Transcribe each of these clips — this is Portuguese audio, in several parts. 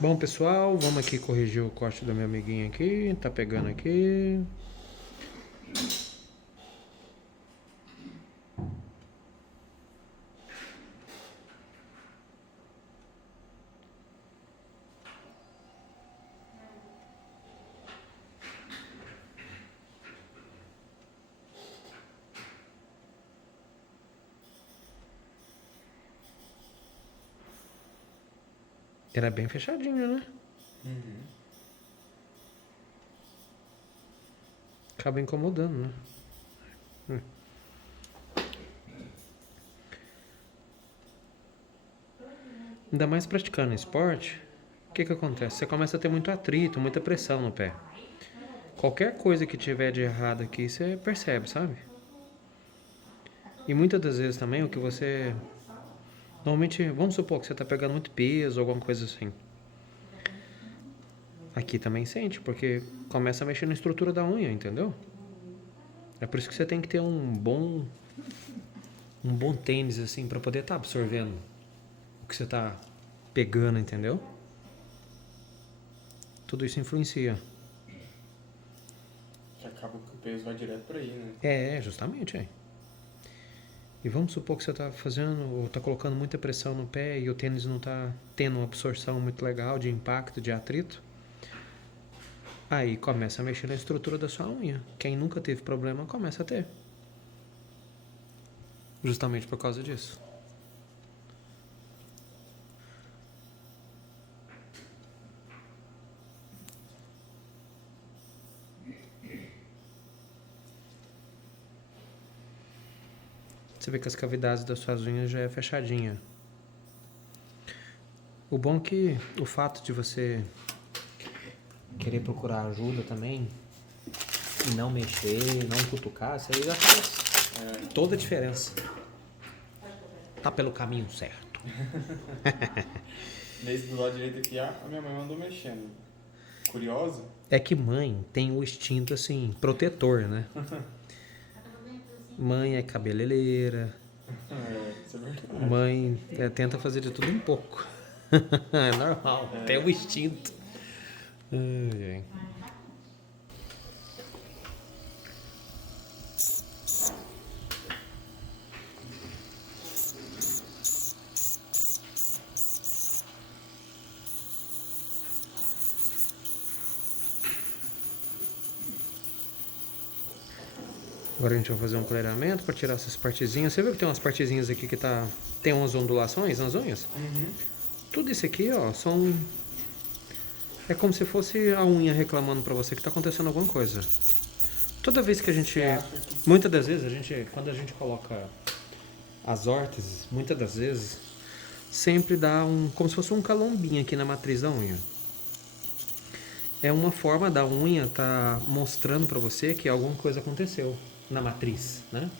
Bom, pessoal, vamos aqui corrigir o corte do meu amiguinho aqui. Tá pegando aqui. Era bem fechadinho, né? Acaba incomodando, né? Ainda mais praticando esporte, o que acontece? Você começa a ter muito atrito, muita pressão no pé. Qualquer coisa que tiver de errado aqui, você percebe, sabe? E muitas das vezes também o que você... Normalmente, vamos supor que você tá pegando muito peso ou alguma coisa assim. Aqui também sente, porque começa a mexer na estrutura da unha, entendeu? É por isso que você tem que ter um bom tênis, assim, pra poder estar absorvendo o que você tá pegando, entendeu? Tudo isso influencia. Que acaba que o peso vai direto pra aí, né? Justamente, é. E vamos supor que você tá fazendo, ou tá colocando muita pressão no pé e o tênis não tá tendo uma absorção muito legal de impacto, de atrito. Aí começa a mexer na estrutura da sua unha. Quem nunca teve problema começa a ter. Justamente por causa disso. Você vê que as cavidades das suas unhas já é fechadinha. O bom é que o fato de você querer procurar ajuda também e não mexer, não cutucar, isso aí já faz toda a diferença. Tá pelo caminho certo. Nesse do lado direito aqui, a minha mãe mandou mexendo. Curiosa? É que mãe tem o instinto, assim, protetor, né? Mãe é cabeleireira. Isso é verdade. Mãe tenta fazer de tudo um pouco. É normal, tem o instinto. Ai, ai. Agora a gente vai fazer um clareamento para tirar essas partezinhas. Você viu que tem umas partezinhas aqui que tem umas ondulações nas unhas? Tudo isso aqui, ó, é como se fosse a unha reclamando para você que tá acontecendo alguma coisa. Toda vez que a gente... Muitas das vezes, quando a gente coloca as órteses, muitas das vezes, sempre dá como se fosse um calombinho aqui na matriz da unha. É uma forma da unha tá mostrando para você que alguma coisa aconteceu na matriz, né?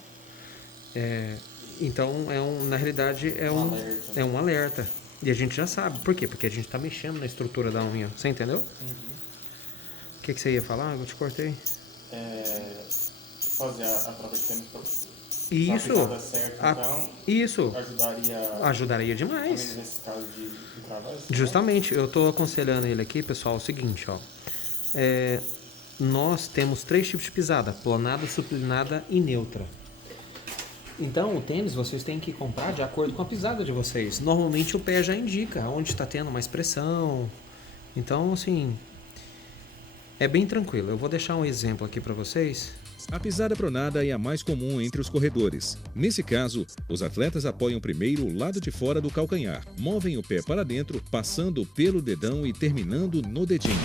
Então, na realidade, é um alerta. E a gente já sabe. Por quê? Porque a gente tá mexendo na estrutura da unha. Você entendeu? O que você ia falar? Eu te cortei. Fazer a troca de tênis pra Isso. certo, então, Isso. ajudaria Ajudaria demais. nesse caso de travar. Justamente, eu tô aconselhando ele aqui, pessoal, o seguinte, ó. Nós temos 3 tipos de pisada: planada, supinada e neutra. Então, o tênis vocês têm que comprar de acordo com a pisada de vocês. Normalmente o pé já indica onde está tendo mais pressão. Então, assim, é bem tranquilo. Eu vou deixar um exemplo aqui para vocês. A pisada pronada é a mais comum entre os corredores. Nesse caso, os atletas apoiam primeiro o lado de fora do calcanhar, movem o pé para dentro, passando pelo dedão e terminando no dedinho.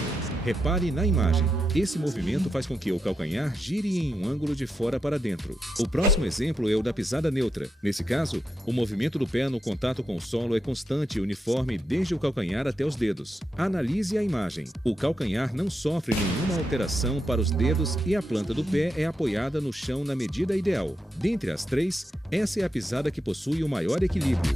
Repare na imagem. Esse movimento faz com que o calcanhar gire em um ângulo de fora para dentro. O próximo exemplo é o da pisada neutra. Nesse caso, o movimento do pé no contato com o solo é constante e uniforme desde o calcanhar até os dedos. Analise a imagem. O calcanhar não sofre nenhuma alteração para os dedos e a planta do pé é apoiada no chão na medida ideal. Dentre as 3, essa é a pisada que possui o maior equilíbrio.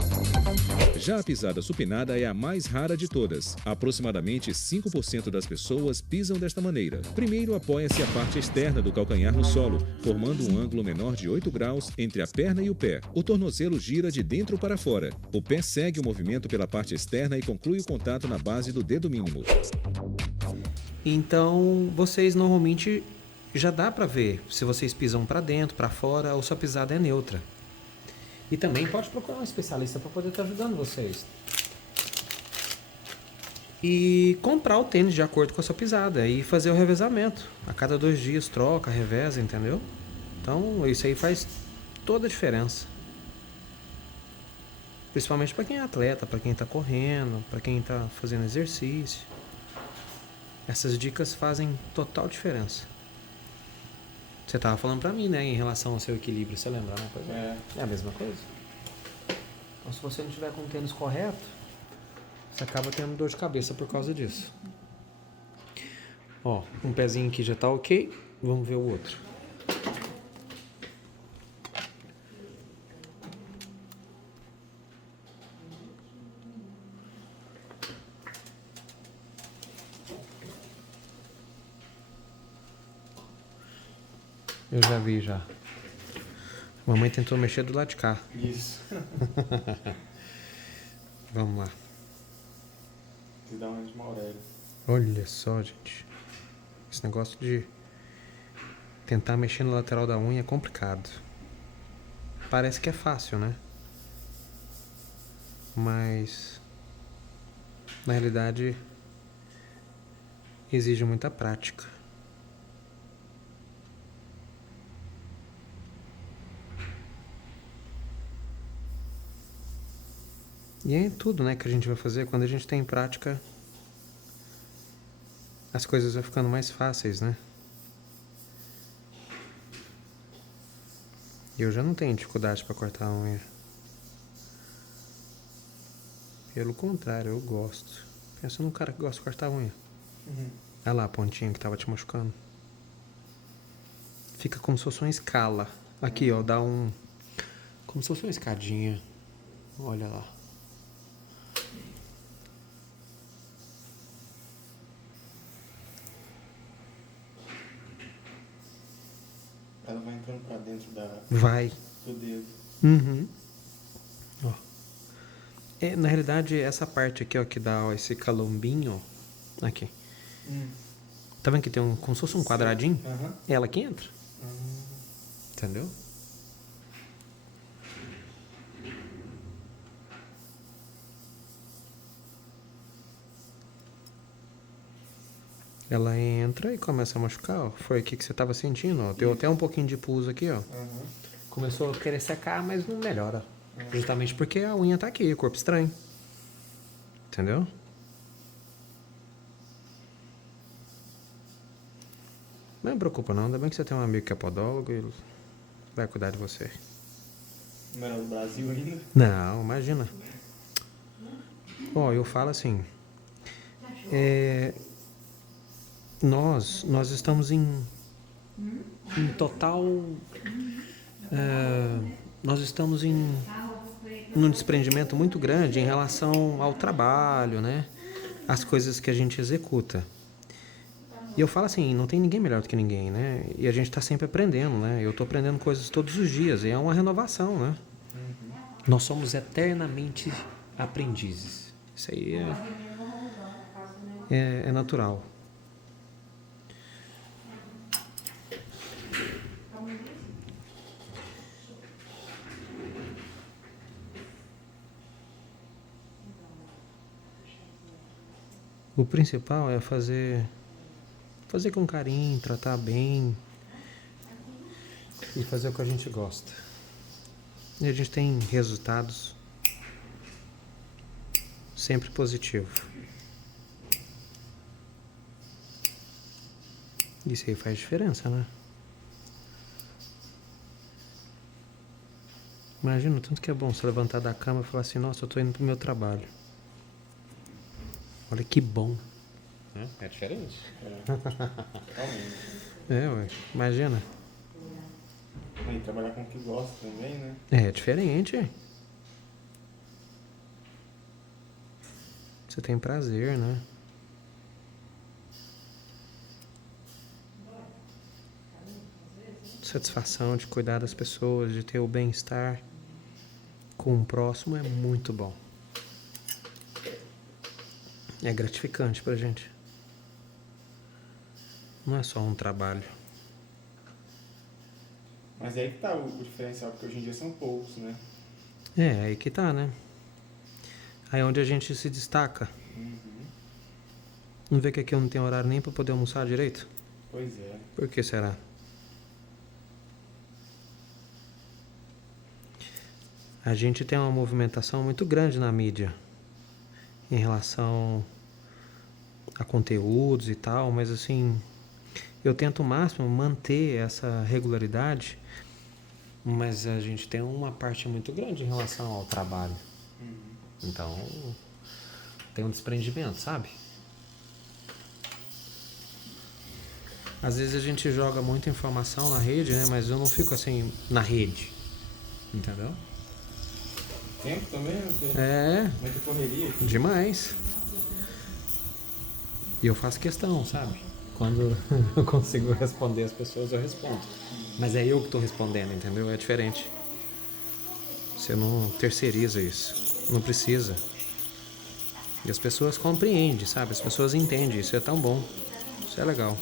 Já a pisada supinada é a mais rara de todas. Aproximadamente 5% das pessoas pisam desta maneira. Primeiro apoia-se a parte externa do calcanhar no solo, formando um ângulo menor de 8 graus entre a perna e o pé. O tornozelo gira de dentro para fora. O pé segue o movimento pela parte externa e conclui o contato na base do dedo mínimo. Então, vocês normalmente já dá para ver se vocês pisam para dentro, para fora ou se a pisada é neutra. E também pode procurar um especialista para poder estar ajudando vocês. E comprar o tênis de acordo com a sua pisada e fazer o revezamento. A cada 2 dias troca, reveza, entendeu? Então isso aí faz toda a diferença. Principalmente para quem é atleta, para quem está correndo, para quem está fazendo exercício. Essas dicas fazem total diferença. Você estava falando para mim, né, em relação ao seu equilíbrio, você lembra, né? Pois é a mesma coisa. Então, se você não tiver com o tênis correto, você acaba tendo dor de cabeça por causa disso. Ó, um pezinho aqui já tá ok, vamos ver o outro. Eu já vi já. Mamãe tentou mexer do lado de cá. Isso. Vamos lá. Te dá uma de Maurélio. Olha só, gente. Esse negócio de tentar mexer no lateral da unha é complicado. Parece que é fácil, né? Mas na realidade exige muita prática. E é tudo, né, que a gente vai fazer quando a gente tem prática, as coisas vão ficando mais fáceis, né? E eu já não tenho dificuldade para cortar a unha. Pelo contrário, eu gosto. Pensa num cara que gosta de cortar a unha. Olha lá a pontinha que tava te machucando. Fica como se fosse uma escala. Aqui, ó, dá um... como se fosse uma escadinha. Olha lá. Ela vai entrando pra dentro Vai. do dedo. Uhum. Ó. É, na realidade, essa parte aqui, ó, que dá, ó, esse calombinho, ó, aqui. Tá vendo que tem um, como se fosse um quadradinho? Aham. É ela que entra. Entendeu? Ela entra e começa a machucar, ó. Foi aqui que você tava sentindo, ó. Deu até um pouquinho de pus aqui, ó. Começou a querer secar, mas não melhora. Justamente porque a unha tá aqui, o corpo estranho. Entendeu? Não me preocupa não, ainda bem que você tem um amigo que é podólogo e vai cuidar de você. Não era no Brasil ainda? Não, imagina. Ó, eu falo assim, nós estamos em total, nós estamos num desprendimento muito grande em relação ao trabalho, né? As coisas que a gente executa. E eu falo assim, não tem ninguém melhor do que ninguém, né? E a gente está sempre aprendendo, né? Eu estou aprendendo coisas todos os dias e é uma renovação, né? Nós somos eternamente aprendizes. Isso aí é natural. O principal é fazer com carinho, tratar bem e fazer o que a gente gosta. E a gente tem resultados sempre positivos. Isso aí faz diferença, né? Imagina o tanto que é bom você levantar da cama e falar assim, nossa, eu tô indo pro meu trabalho. Olha que bom. É diferente. Realmente. Ué, imagina. E trabalhar com o que gosta também, né? É diferente. Você tem prazer, né? Satisfação de cuidar das pessoas, de ter o bem-estar com o próximo é muito bom. É gratificante pra gente. Não é só um trabalho. Mas aí que tá o diferencial, porque hoje em dia são poucos, né? É, aí que tá, né? Aí é onde a gente se destaca. Não vê que aqui eu não tenho horário nem pra poder almoçar direito? Pois é. Por que será? A gente tem uma movimentação muito grande na mídia em relação a conteúdos e tal, mas assim, eu tento o máximo manter essa regularidade, mas a gente tem uma parte muito grande em relação ao trabalho. Então, tem um desprendimento, sabe? Às vezes a gente joga muita informação na rede, né? Mas eu não fico assim na rede, entendeu? Tempo também, né? Porque É, muita correria. demais. E eu faço questão, sabe? Quando eu consigo responder as pessoas, eu respondo. Mas é eu que estou respondendo, entendeu? É diferente. Você não terceiriza isso. Não precisa. E as pessoas compreendem, sabe? As pessoas entendem. Isso é tão bom. Isso é legal.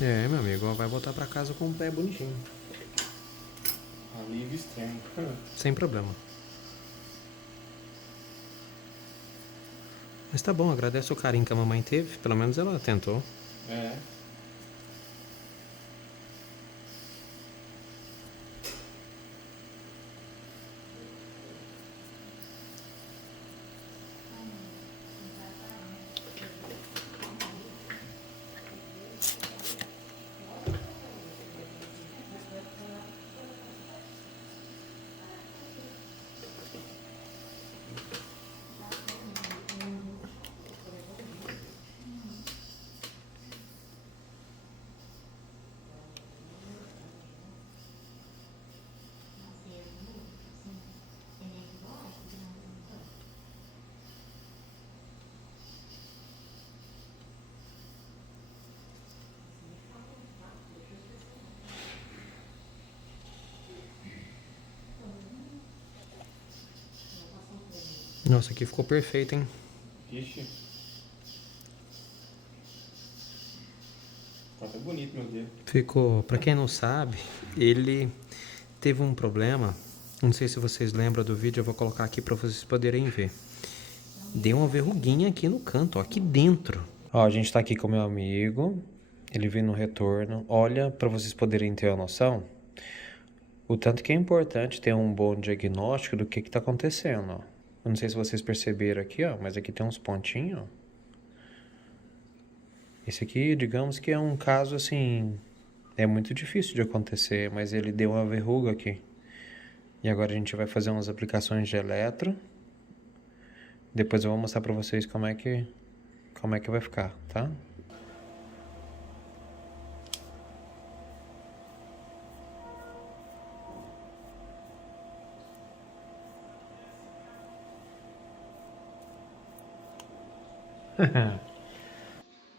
É, meu amigo, vai voltar pra casa com o pé bonitinho. Alívio extremo. Sem problema. Mas tá bom, agradece o carinho que a mamãe teve. Pelo menos ela tentou. É. Nossa, aqui ficou perfeito, hein? Vixe. Ficou até bonito, meu Deus. Ficou, pra quem não sabe, ele teve um problema. Não sei se vocês lembram do vídeo, eu vou colocar aqui pra vocês poderem ver. Deu uma verruguinha aqui no canto, ó, aqui dentro. Ó, a gente tá aqui com o meu amigo. Ele veio no retorno. Olha, pra vocês poderem ter a noção, o tanto que é importante ter um bom diagnóstico do que tá acontecendo, ó. Eu não sei se vocês perceberam aqui, ó, mas aqui tem uns pontinhos, ó. Esse aqui, digamos que é um caso, assim, é muito difícil de acontecer, mas ele deu uma verruga aqui. E agora a gente vai fazer umas aplicações de eletro. Depois eu vou mostrar pra vocês como é que vai ficar, tá?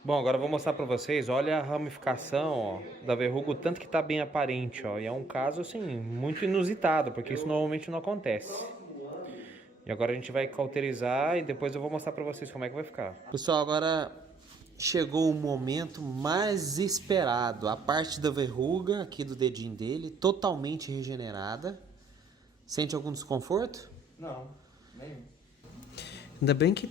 Bom, agora eu vou mostrar pra vocês, olha a ramificação, ó, da verruga, o tanto que tá bem aparente, ó. E é um caso, assim, muito inusitado, porque isso normalmente não acontece. E agora a gente vai cauterizar e depois eu vou mostrar pra vocês como é que vai ficar. Pessoal, agora chegou o momento mais esperado. A parte da verruga aqui do dedinho dele, totalmente regenerada. Sente algum desconforto? Não, nenhum. Ainda bem que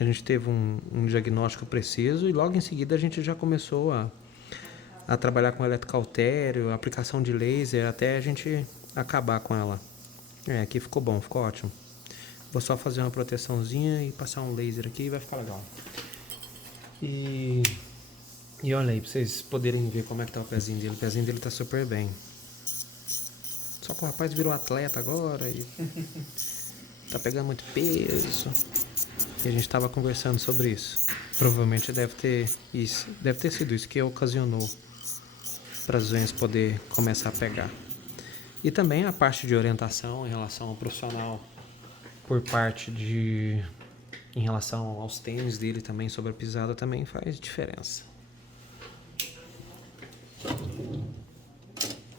a gente teve um diagnóstico preciso e logo em seguida a gente já começou a trabalhar com eletrocautério, aplicação de laser, até a gente acabar com ela. Aqui ficou bom, ficou ótimo. Vou só fazer uma proteçãozinha e passar um laser aqui e vai ficar legal. E olha aí, pra vocês poderem ver como é que tá o pezinho dele. O pezinho dele tá super bem. Só que o rapaz virou atleta agora e tá pegando muito peso. E a gente tava conversando sobre isso. Provavelmente deve ter sido isso que ocasionou para as unhas poder começar a pegar. E também a parte de orientação em relação ao profissional por parte em relação aos tênis dele também, sobre a pisada, também faz diferença.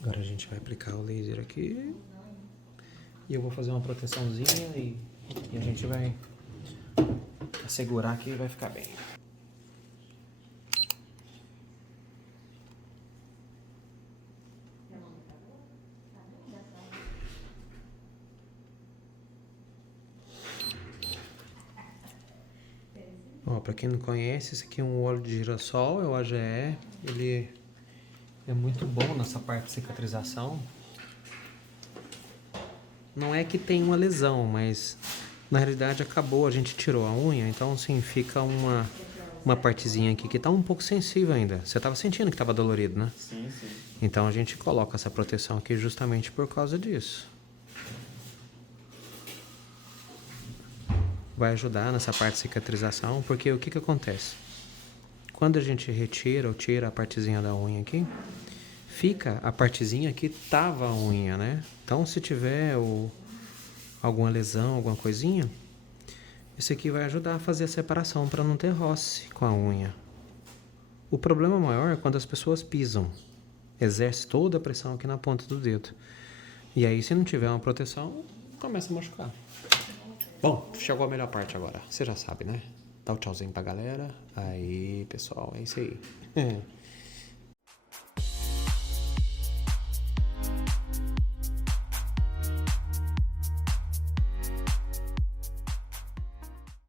Agora a gente vai aplicar o laser aqui. E eu vou fazer uma proteçãozinha e a gente vai assegurar que vai ficar bem. Ó, pra quem não conhece, esse aqui é um óleo de girassol, é o AGE. Ele é muito bom nessa parte de cicatrização. Não é que tem uma lesão, mas na realidade acabou, a gente tirou a unha, então assim, fica uma partezinha aqui que tá um pouco sensível ainda. Você tava sentindo que tava dolorido, né? Sim, sim. Então a gente coloca essa proteção aqui justamente por causa disso. Vai ajudar nessa parte de cicatrização, porque o que acontece? Quando a gente retira ou tira a partezinha da unha aqui, fica a partezinha que tava a unha, né? Então se tiver alguma lesão, alguma coisinha, esse aqui vai ajudar a fazer a separação para não ter roce com a unha. O problema maior é quando as pessoas pisam, exerce toda a pressão aqui na ponta do dedo. E aí se não tiver uma proteção, começa a machucar. Bom, chegou a melhor parte agora. Você já sabe, né? Dá um tchauzinho pra galera. Aí, pessoal, é isso aí.